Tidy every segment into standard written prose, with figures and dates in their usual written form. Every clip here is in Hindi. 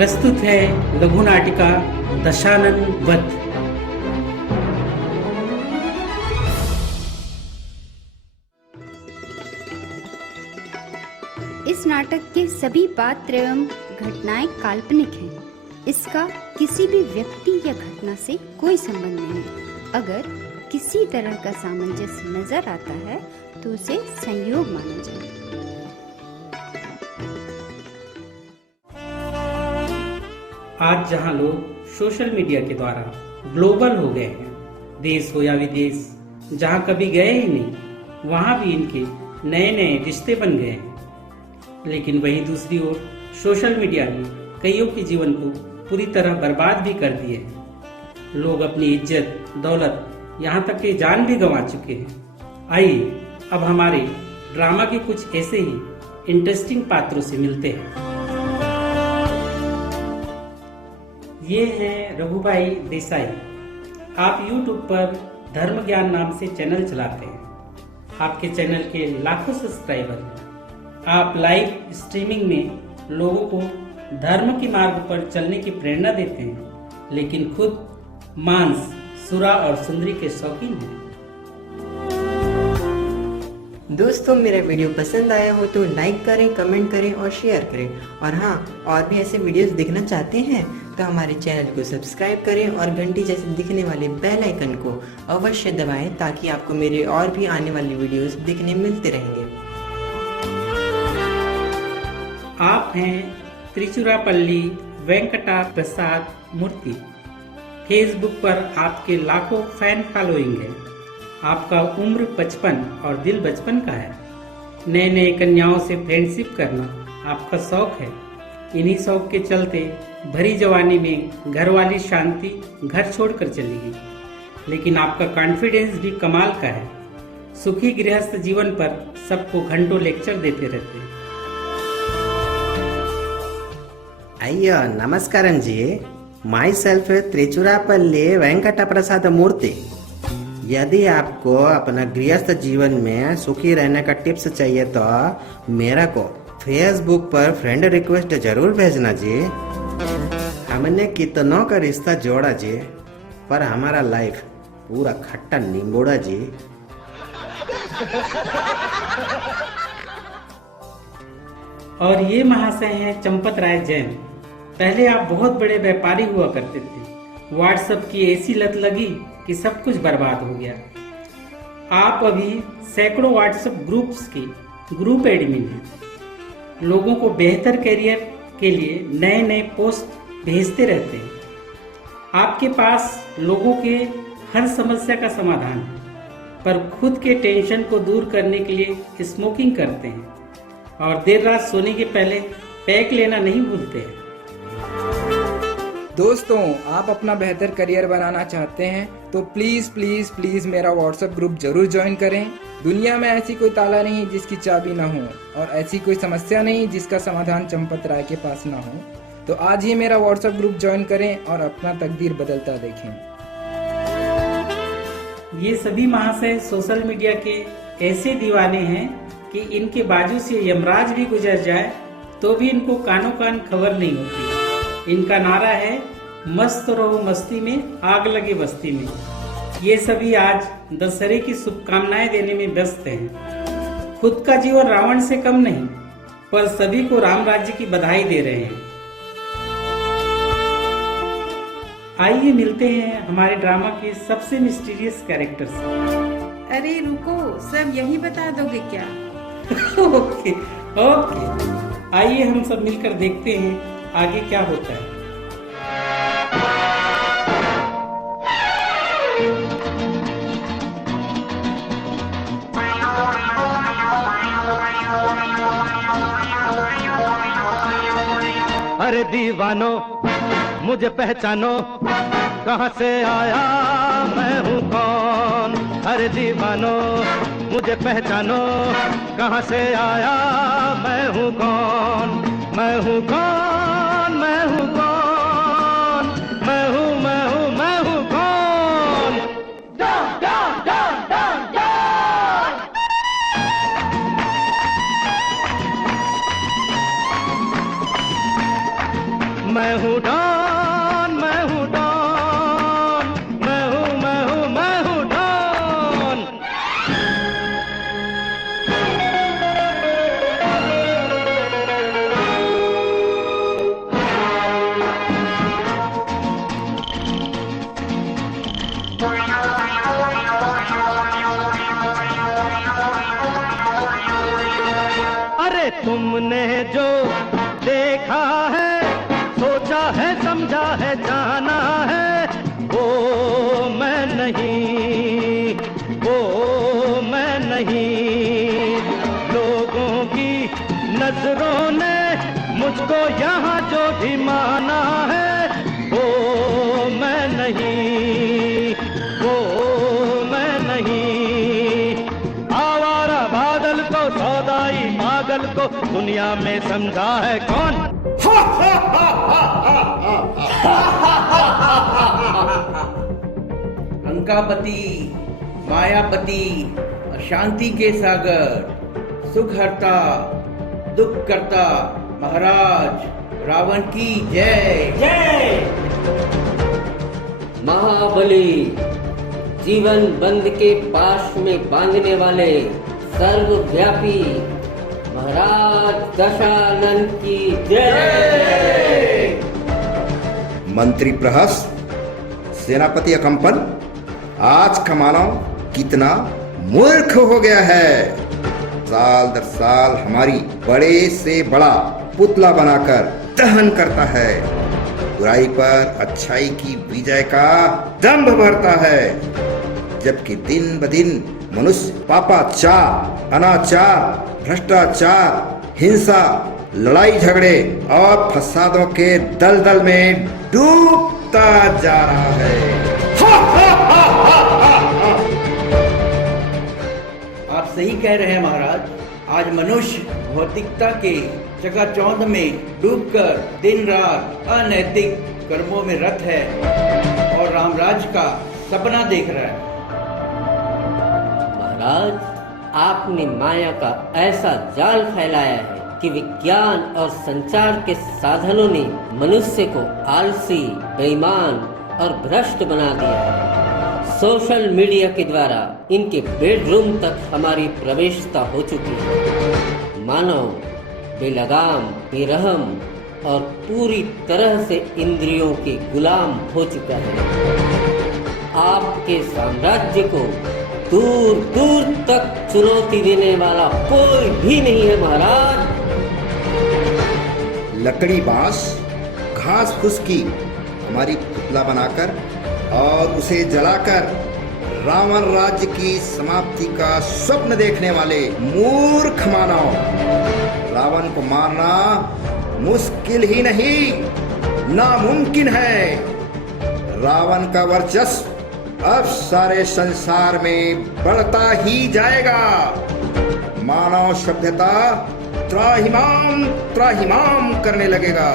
प्रस्तुत है लघु नाटिका दशानन वध। इस नाटक के सभी पात्र एवं घटनाएं काल्पनिक हैं। इसका किसी भी व्यक्ति या घटना से कोई संबंध नहीं। अगर किसी तरह का सामंजस्य नजर आता है तो उसे संयोग माना जाए। आज जहां लोग सोशल मीडिया के द्वारा ग्लोबल हो गए हैं, देश हो या विदेश, जहां कभी गए ही नहीं वहां भी इनके नए नए रिश्ते बन गए हैं। लेकिन वहीं दूसरी ओर सोशल मीडिया ने कईयों के जीवन को पूरी तरह बर्बाद भी कर दिए हैं। लोग अपनी इज्जत, दौलत, यहाँ तक कि जान भी गंवा चुके हैं। आइए अब हमारे ड्रामा के कुछ ऐसे ही इंटरेस्टिंग पात्रों से मिलते हैं। ये हैं रघुभाई देसाई। आप YouTube पर धर्म ज्ञान नाम से चैनल चलाते हैं। आपके चैनल के लाखों सब्सक्राइबर हैं। आप लाइव स्ट्रीमिंग में लोगों को धर्म के मार्ग पर चलने की प्रेरणा देते हैं, लेकिन खुद मांस, सुरा और सुंदरी के शौकीन हैं। दोस्तों, मेरा वीडियो पसंद आया हो तो लाइक करें, कमेंट करें और शेयर करें। और हाँ, और भी ऐसे वीडियोस देखना चाहते हैं तो हमारे चैनल को सब्सक्राइब करें और घंटी जैसे दिखने वाले बेल आइकन को अवश्य दबाएं ताकि आपको मेरे और भी आने वाली वीडियोस देखने मिलते रहेंगे। आप हैं त्रिचुरापल्ली वेंकटा प्रसाद मूर्ति। फेसबुक पर आपके लाखों फैन फॉलोइंग है। आपका उम्र 55 और दिल बचपन का है। नए नए कन्याओं से फ्रेंडशिप करना आपका शौक है। इन्हीं शौक के चलते भरी जवानी में घर वाली शांति घर छोड़कर चली गई, लेकिन आपका कॉन्फिडेंस भी कमाल का है। सुखी गृहस्थ जीवन पर सबको घंटों लेक्चर देते रहते हैं। अय्यो नमस्कारं जी। माई सेल्फ त्रिचुरापल्ली वेंकटा प्रसाद मूर्ति। यदि आपको अपना गृहस्थ जीवन में सुखी रहने का टिप्स चाहिए तो मेरा को फेसबुक पर फ्रेंड रिक्वेस्ट जरूर भेजना जी। हमने कितनों का रिश्ता जोड़ा जी, पर हमारा लाइफ पूरा खट्टा नींबूड़ा जी। और ये महाशय हैं चंपत राय जैन। पहले आप बहुत बड़े व्यापारी हुआ करते थे। व्हाट्सएप की ऐसी लत लगी कि सब कुछ बर्बाद हो गया। आप अभी सैकड़ों व्हाट्सएप ग्रुप्स के ग्रुप एडमिन हैं। लोगों को बेहतर करियर के लिए नए नए पोस्ट भेजते रहते हैं। आपके पास लोगों के हर समस्या का समाधान है, पर खुद के टेंशन को दूर करने के लिए स्मोकिंग करते हैं और देर रात सोने के पहले पैक लेना नहीं भूलते हैं। दोस्तों, आप अपना बेहतर करियर बनाना चाहते हैं तो प्लीज़ प्लीज़ प्लीज़ मेरा व्हाट्सएप ग्रुप जरूर ज्वाइन करें। दुनिया में ऐसी कोई ताला नहीं जिसकी चाबी ना हो, और ऐसी कोई समस्या नहीं जिसका समाधान चंपत राय के पास ना हो। तो आज ही मेरा व्हाट्सएप ग्रुप ज्वाइन करें और अपना तकदीर बदलता देखें। ये सभी महाशय सोशल मीडिया के ऐसे दीवाने हैं कि इनके बाजू से यमराज भी गुजर जाए तो भी इनको कानों कान खबर नहीं होती। इनका नारा है, मस्त रहो मस्ती में, आग लगे बस्ती में। ये सभी आज दशहरे की शुभकामनाएं देने में व्यस्त हैं। खुद का जीवन रावण से कम नहीं, पर सभी को राम राज्य की बधाई दे रहे हैं। आइए मिलते हैं हमारे ड्रामा के सबसे मिस्टीरियस कैरेक्टर से। अरे रुको, सब यही बता दोगे क्या? ओके ओके, आइए हम सब मिलकर देखते हैं आगे क्या होता है। अरे दीवानो मुझे पहचानो, कहाँ से आया मैं हूँ कौन। अरे दीवानो मुझे पहचानो, कहाँ से आया मैं हूँ कौन। मैं हूँ कौन, मैं हूँ कौन, मैं हूँ मैं हूँ मैं हूँ कौन। Don Don Don Don Don. मैं हूँ डॉन, मैं हूँ डॉन, मैं हूँ मैं हूँ मैं हूँ डॉन। अरे तुमने जो देखा है, सोचा है, समझा है, जाना है, वो मैं नहीं, वो मैं नहीं। लोगों की नजरों ने मुझको यहाँ जो भी माना है, वो मैं नहीं, वो मैं नहीं। आवारा बादल को, सौदाई पागल को दुनिया में समझा है कौन? अंकापति, मायापति, अशांति के सागर, सुख हरता, दुख करता, महाराज रावण की जय जय। महाबली, जीवन बंद के पाश में बांधने वाले सर्वव्यापी महाराज दशानन की जय। मंत्री प्रहस, सेनापति अकंपन, आज का मानव कितना मूर्ख हो गया है। साल दर साल हमारी बड़े से बड़ा पुतला बनाकर दहन करता है, बुराई पर अच्छाई की विजय का दंभ भरता है, जबकि दिन ब दिन मनुष्य पापाचार, अनाचार, भ्रष्टाचार, हिंसा, लड़ाई झगड़े और फसादों के दलदल में डूबता जा रहा है। आप सही कह रहे हैं महाराज। आज मनुष्य भौतिकता के चकाचौंध में डूबकर दिन रात अनैतिक कर्मों में रत है और रामराज का सपना देख रहा है। महाराज, आपने माया का ऐसा जाल फैलाया है कि विज्ञान और संचार के साधनों ने मनुष्य को आलसी, बेईमान और भ्रष्ट बना दिया है। सोशल मीडिया के द्वारा इनके बेडरूम तक हमारी प्रवेशता हो चुकी है। मानव बेलगाम, बेरहम और पूरी तरह से इंद्रियों के गुलाम हो चुका है। आपके साम्राज्य को दूर दूर तक चुनौती देने वाला कोई भी नहीं है महाराज। लकड़ी, बांस, घास फूस की हमारी पुतला बनाकर और उसे जलाकर रावण राज्य की समाप्ति का स्वप्न देखने वाले मूर्ख मानव, रावण को मारना मुश्किल ही नहीं, नामुमकिन है। रावण का वर्चस्व अब सारे संसार में बढ़ता ही जाएगा। मानव सभ्यता त्राहिमाम त्राहिमाम करने लगेगा।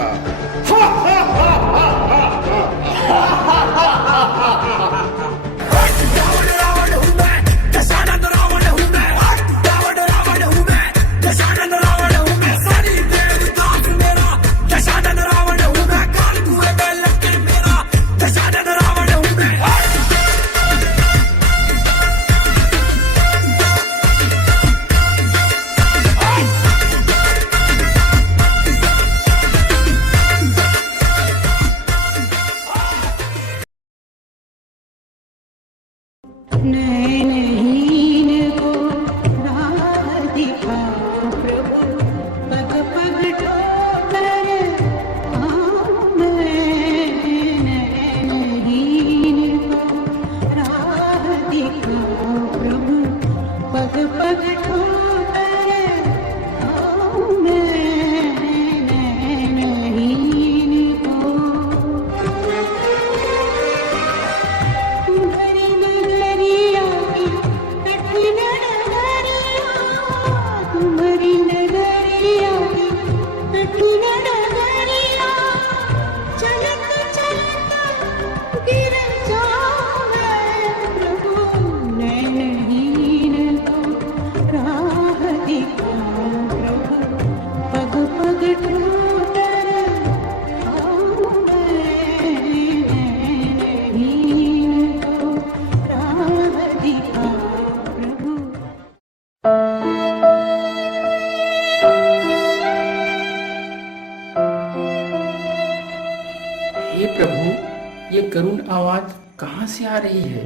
करुण आवाज कहाँ से आ रही है?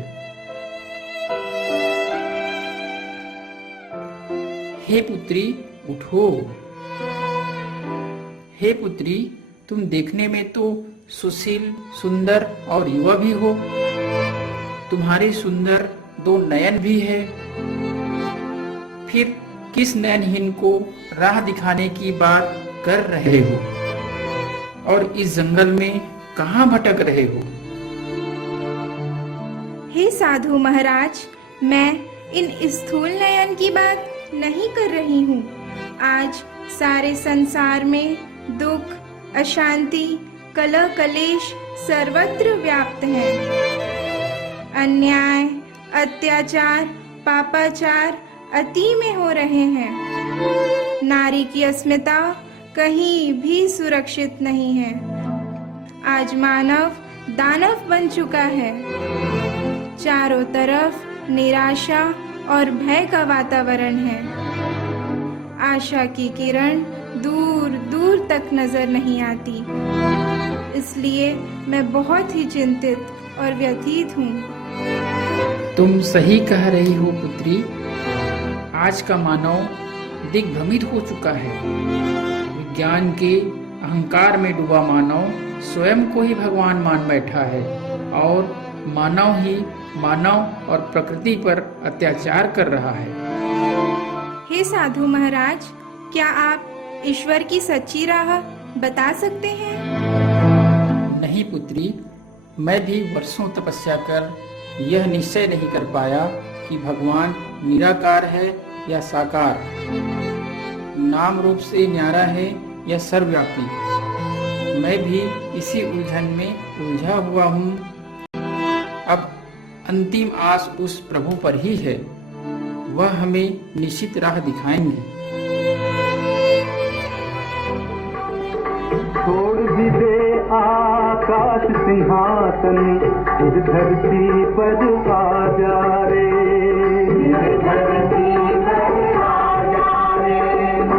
हे पुत्री, उठो। हे पुत्री, तुम देखने में तो सुशील, सुंदर और युवा भी हो। तुम्हारे सुंदर 2 नयन भी है। फिर किस नयनहीन को राह दिखाने की बात कर रहे हो और इस जंगल में कहाँ भटक रहे हो? हे साधु महाराज, मैं इन स्थूल नयन की बात नहीं कर रही हूँ। आज सारे संसार में दुख, अशांति, कलह कलेश सर्वत्र व्याप्त है। अन्याय, अत्याचार, पापाचार अति में हो रहे हैं। नारी की अस्मिता कहीं भी सुरक्षित नहीं है। आज मानव दानव बन चुका है। चारों तरफ निराशा और भय का वातावरण है। आशा की किरण दूर दूर तक नजर नहीं आती। इसलिए मैं बहुत ही चिंतित और व्यथित हूँ। तुम सही कह रही हो पुत्री। आज का मानव दिग्भ्रमित हो चुका है। विज्ञान के अहंकार में डूबा मानव स्वयं को ही भगवान मान बैठा है और मानव ही मानव और प्रकृति पर अत्याचार कर रहा है। हे साधु महाराज, क्या आप ईश्वर की सच्ची राह बता सकते हैं? नहीं पुत्री, मैं भी वर्षों तपस्या कर यह निश्चय नहीं कर पाया कि भगवान निराकार है या साकार, नाम रूप से न्यारा है या सर्वव्यापी। मैं भी इसी उलझन में उलझा हुआ हूँ। अब अंतिम आस उस प्रभु पर ही है। वह हमें निश्चित राह दिखाएंगे। छोड़ भी दे आकाश सिंहासन, इस धरती पर आ जा रे। इस धरती पर आ जा रे।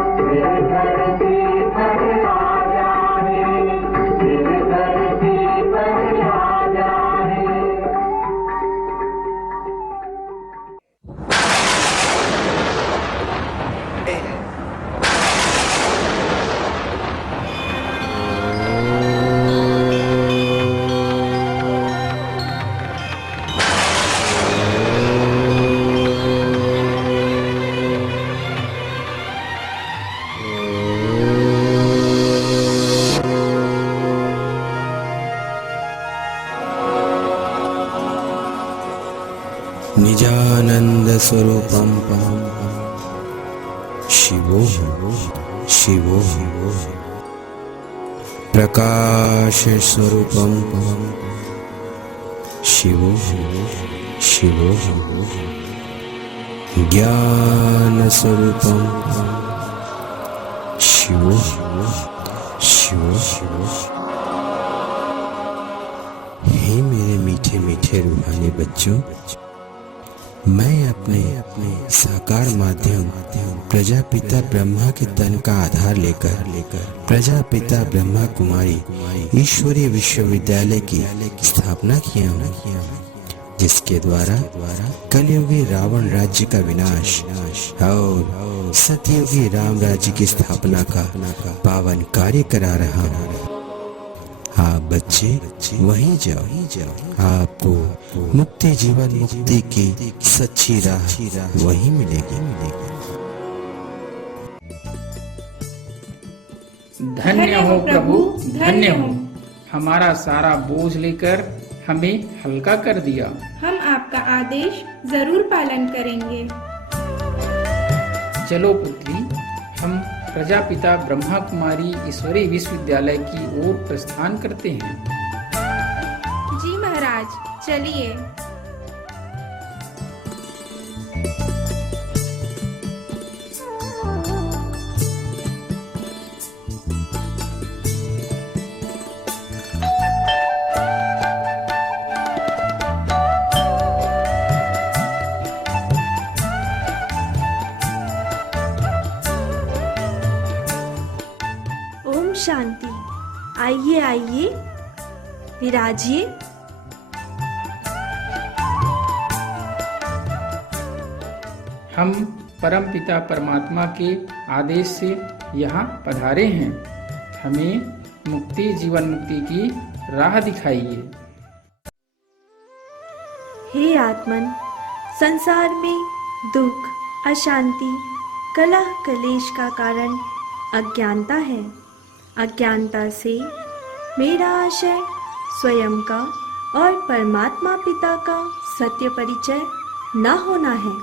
इस धरती पर आ जा रे। इस धरती पर आ जा रे। निजानंद स्वरूपम शिवो शिवो प्रकाश स्वरूपम शिवो शिवो ज्ञान स्वरूपम शिवो शिवो। हे मेरे मीठे मीठे रूहानी बच्चों, मैं अपने साकार माध्यम प्रजापिता ब्रह्मा के तन का आधार लेकर प्रजापिता ब्रह्मा कुमारी ईश्वरीय विश्वविद्यालय की स्थापना किया हूँ, जिसके द्वारा कलयुगी रावण राज्य का विनाश और सतयुगी राम राज्य की स्थापना का पावन कार्य करा रहा हूँ। आप बच्चे वहीं जाओ, आपको मुक्ति जीवन मुक्ति की सच्ची राह वहीं मिलेगी। धन्य हो प्रभु, धन्य हो। हमारा सारा बोझ लेकर हमें हल्का कर दिया। हम आपका आदेश जरूर पालन करेंगे। चलो पुत्री, हम प्रजापिता ब्रह्मा कुमारी ईश्वरीय विश्वविद्यालय की ओर प्रस्थान करते हैं। जी महाराज, चलिए। शांति। आइए आइए, विराजिए, हम परमपिता परमात्मा के आदेश से यहाँ पधारे हैं। हमें मुक्ति, जीवन मुक्ति की राह दिखाइए। हे आत्मन, संसार में दुख, अशांति, कलह कलेश का कारण अज्ञानता है। अज्ञानता से मेरा आशय स्वयं का और परमात्मा पिता का सत्य परिचय न होना है।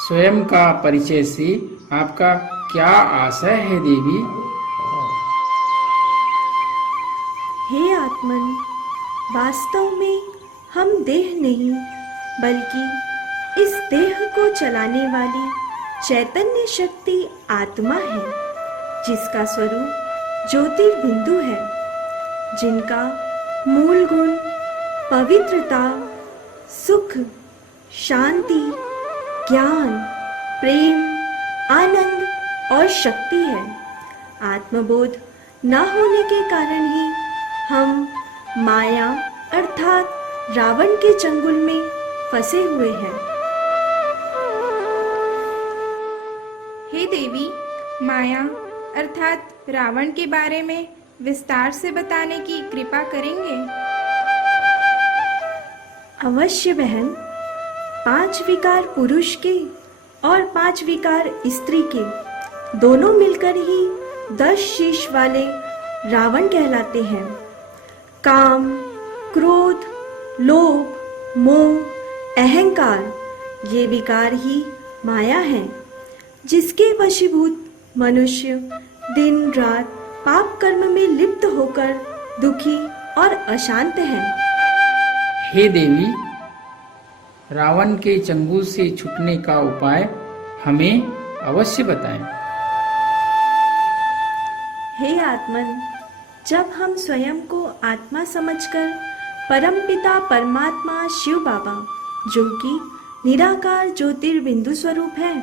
स्वयं का परिचय से आपका क्या आशय है देवी? हे आत्मन, वास्तव में हम देह नहीं बल्कि इस देह को चलाने वाली चैतन्य शक्ति आत्मा है, जिसका स्वरूप ज्योतिर्बिंदु है, जिनका मूल गुण पवित्रता, सुख, शांति, ज्ञान, प्रेम, आनंद और शक्ति है। आत्मबोध न होने के कारण ही हम माया अर्थात रावण के चंगुल में फंसे हुए हैं। हे देवी, माया अर्थात रावण के बारे में विस्तार से बताने की कृपा करेंगे? अवश्य बहन। 5 विकार पुरुष के और 5 विकार स्त्री के दोनों मिलकर ही 10 शीश वाले रावण कहलाते हैं। काम, क्रोध, लोभ, मोह, अहंकार, ये विकार ही माया है, जिसके वशीभूत मनुष्य दिन रात पाप कर्म में लिप्त होकर दुखी और अशांत है। हे देवी, रावण के चंगुल से छूटने का उपाय हमें अवश्य बताएं। हे आत्मन, जब हम स्वयं को आत्मा समझकर परमपिता परमात्मा शिव बाबा, जो कि निराकार ज्योतिर्बिंदु स्वरूप है,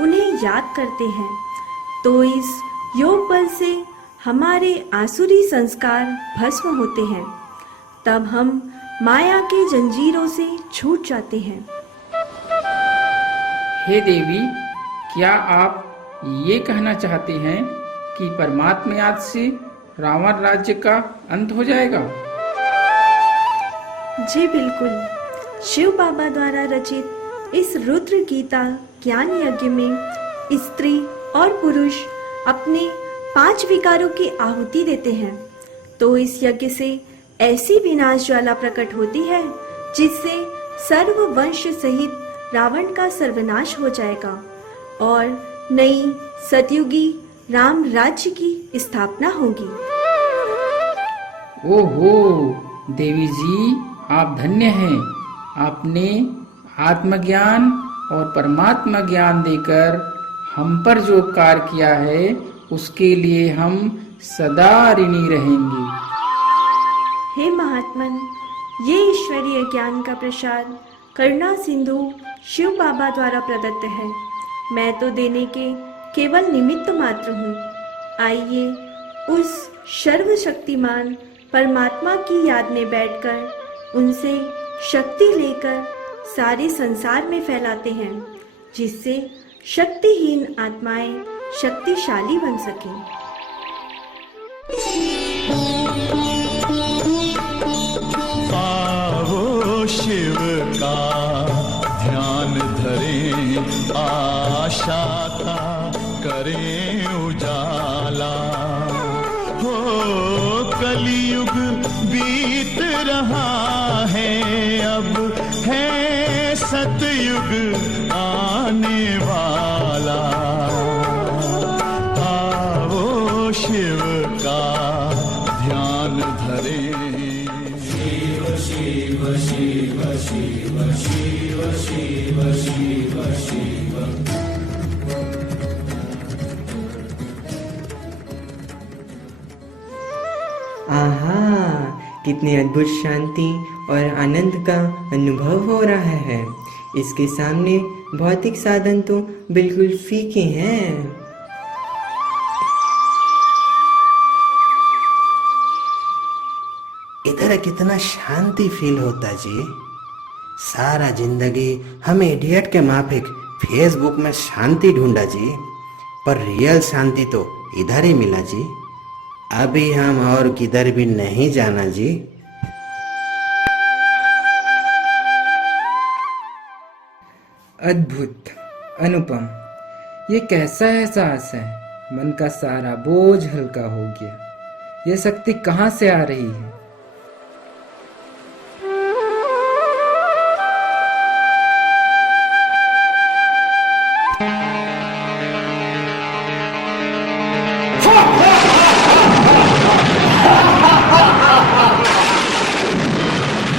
उन्हें याद करते हैं, तो इस योग बल से हमारे आसुरी संस्कार भस्म होते हैं। तब हम माया के जंजीरों से छूट जाते हैं। हे देवी, क्या आप ये कहना चाहते हैं कि परमात्मा याद से रावण राज्य का अंत हो जाएगा? जी बिल्कुल। शिव बाबा द्वारा रचित इस रुद्र गीता ज्ञान यज्ञ में स्त्री और पुरुष अपने 5 विकारों की आहुति देते हैं, तो इस यज्ञ से ऐसी विनाश ज्वाला प्रकट होती है जिससे सर्व वंश सहित रावण का सर्वनाश हो जाएगा और नई सतयुगी राम राज्य की स्थापना होगी। ओहो देवी जी, आप धन्य हैं। आपने आत्मज्ञान और परमात्मा ज्ञान देकर हम पर जो उपकार किया है, उसके लिए हम सदा ऋणी रहेंगे। हे महात्मन, ये ईश्वरीय ज्ञान का प्रसाद करुणा सिंधु शिव बाबा द्वारा प्रदत्त है। मैं तो देने के केवल निमित्त मात्र हूँ। आइए उस सर्वशक्तिमान परमात्मा की याद में बैठकर उनसे शक्ति लेकर सारे संसार में फैलाते हैं, जिससे शक्तिहीन आत्माएं शक्तिशाली बन सकें। आओ शिव का ध्यान धरें, आशा का करें उजाला। हो कलयुग बीत रहा है, अब है सतयुग आने वाला। आओ शिव का ध्यान धरें। शिव शिव शिव शिव शिव शिव शिव शिव। आहा, कितनी अद्भुत शांति और आनंद का अनुभव हो रहा है। इसके सामने भौतिक साधन तो बिल्कुल फीके हैं। इधर कितना शांति फील होता जी। सारा जिंदगी हम इडियट के माफिक फेसबुक में शांति ढूंढा जी, पर रियल शांति तो इधर ही मिला जी। अभी हम और किधर भी नहीं जाना जी। अद्भुत, अनुपम, ये कैसा एहसास है? मन का सारा बोझ हल्का हो गया। ये शक्ति कहाँ से आ रही है?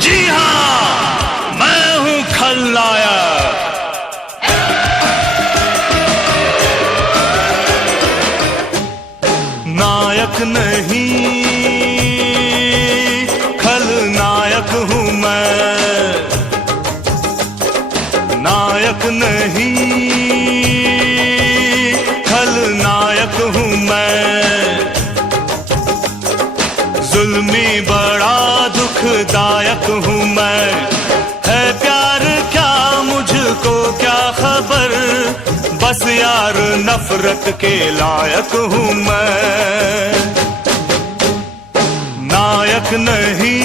जी हाँ, मैं हूँ खलनायक। नायक नहीं, खलनायक हूँ मैं। नायक नहीं, खलनायक हूँ मैं। जुल्मी बड़ा दुखदायक हूँ मैं। है प्यार क्या मुझको क्या खबर, बस यार नफरत के लायक हूँ मैं। नायक नहीं,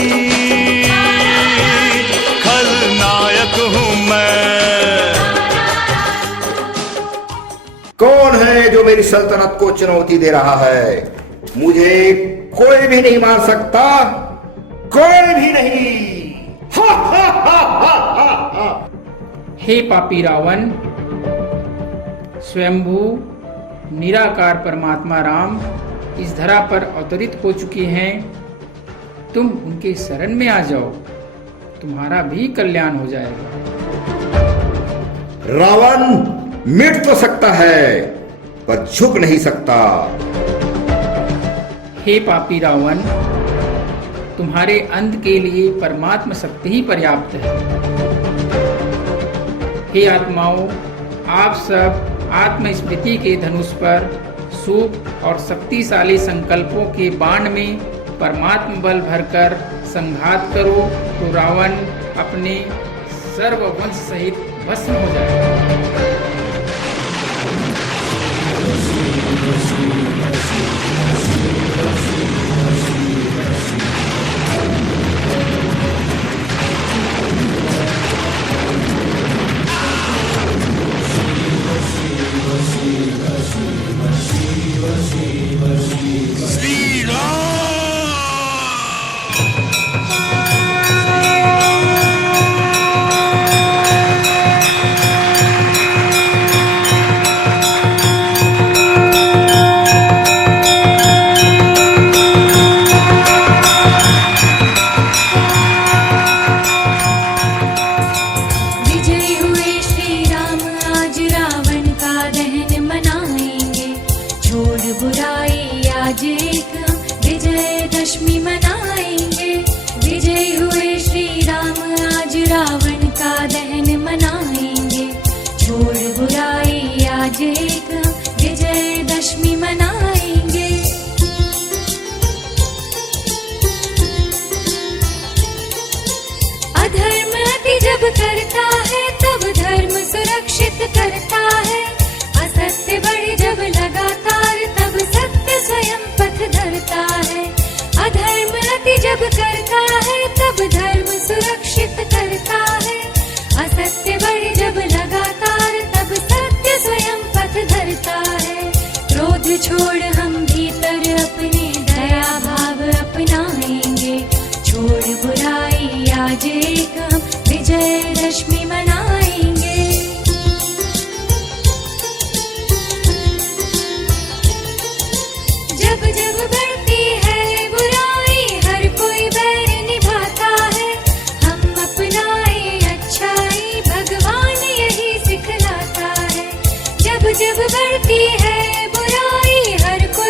खलनायक हूँ मैं। कौन है जो मेरी सल्तनत को चुनौती दे रहा है? मुझे कोई भी नहीं मार सकता, कोई भी नहीं। हा हा हा हा हा हा। हे पापी रावण, स्वयंभू निराकार परमात्मा राम इस धरा पर अवतरित हो चुके हैं। तुम उनके शरण में आ जाओ, तुम्हारा भी कल्याण हो जाएगा। रावण मिट तो सकता है पर झुक नहीं सकता। हे पापी रावण, तुम्हारे अंत के लिए परमात्मा शक्ति ही पर्याप्त है। हे आत्माओं, आप सब आत्मस्मृति के धनुष पर शुभ और शक्तिशाली संकल्पों के बाण में परमात्मा बल भरकर संघात करो, तो रावण अपने सर्ववंश सहित भस्म हो जाएगा। छोड़ हम भीतर अपने दया भाव अपनाएंगे, छोड़ बुराई आज एक हम विजयदशमी मनाएंगे। जब जब बढ़ती है बुराई हर कोई बैर निभाता है, हम अपनाए अच्छाई भगवान यही सिखलाता है। जब जब बढ़ती है बुराई हर कोई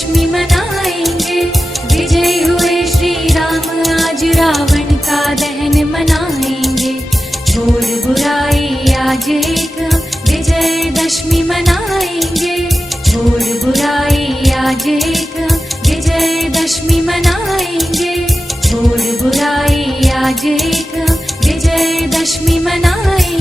विजयदशमी मनाएंगे। विजय हुए श्री राम आज रावण का दहन मनाएंगे। छोड़ बुराई आज एक हम विजयदशमी मनाएंगे। छोड़ बुराई आज एक हम विजयदशमी मनाएंगे। छोड़ बुराई आज एक हम विजयदशमी मनाएंगे।